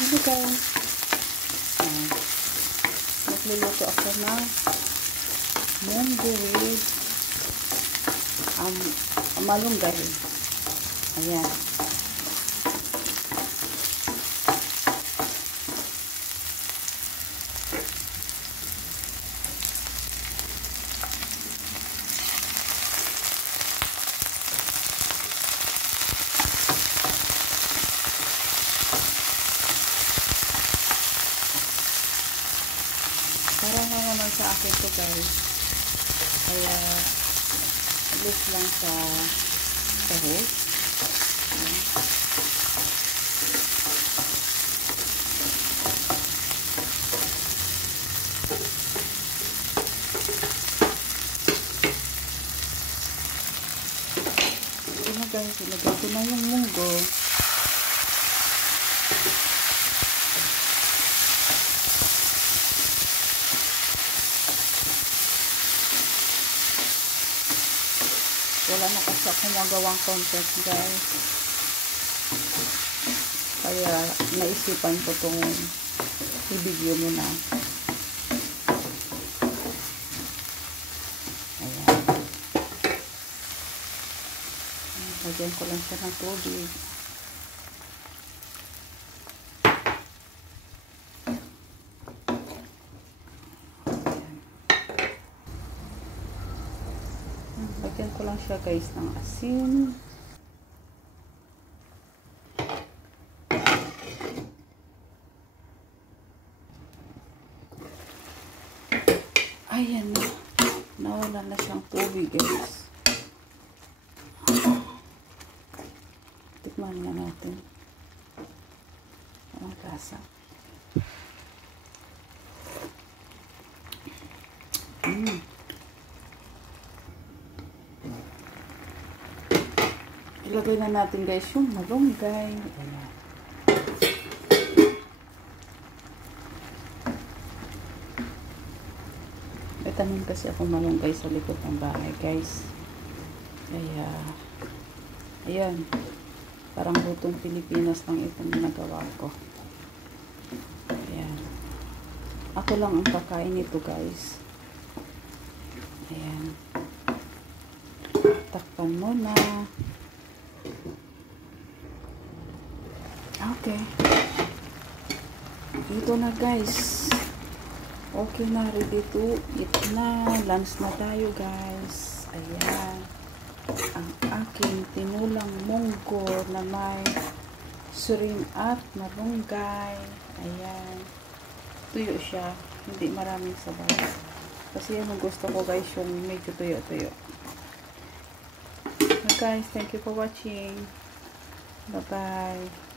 Ano guys? Magluluto ako ng munggo with malunggay. Ayan. Parang naman sa akin to guys. Kaya alis lang sa sahog. Ito na guys, ilagay ko na yung munggo. Wala na kasi akong magawang content guys. Kaya naisipan ko itong i-video muna. Ayan. Lagyan ko lang siya ng tubig. Lagyan ko lang siya guys ng asin. Ayan na. Nawala na siyang tubig guys. Tikman na natin. Ang lasa. Ilagay na natin guys yung malunggay. Ayan. May tanim kasi ako malunggay sa likod ng bahay guys. Kaya, ayan. Parang lutong Pilipinas lang itong ginagawa ko. Ayan. Ako lang ang kakain nito guys. Ayan. Takpan mo na. Okay. Ito na guys. Okay na, ready to eat na. Lunch na tayo guys. Ayan. Ang aking tinulang munggo na may shrimp at malunggay. Ayan. Tuyo siya. Hindi maraming sabaw. Kasi yan ang gusto ko guys, yung medyo tuyo-tuyo. So guys, thank you for watching. Bye-bye.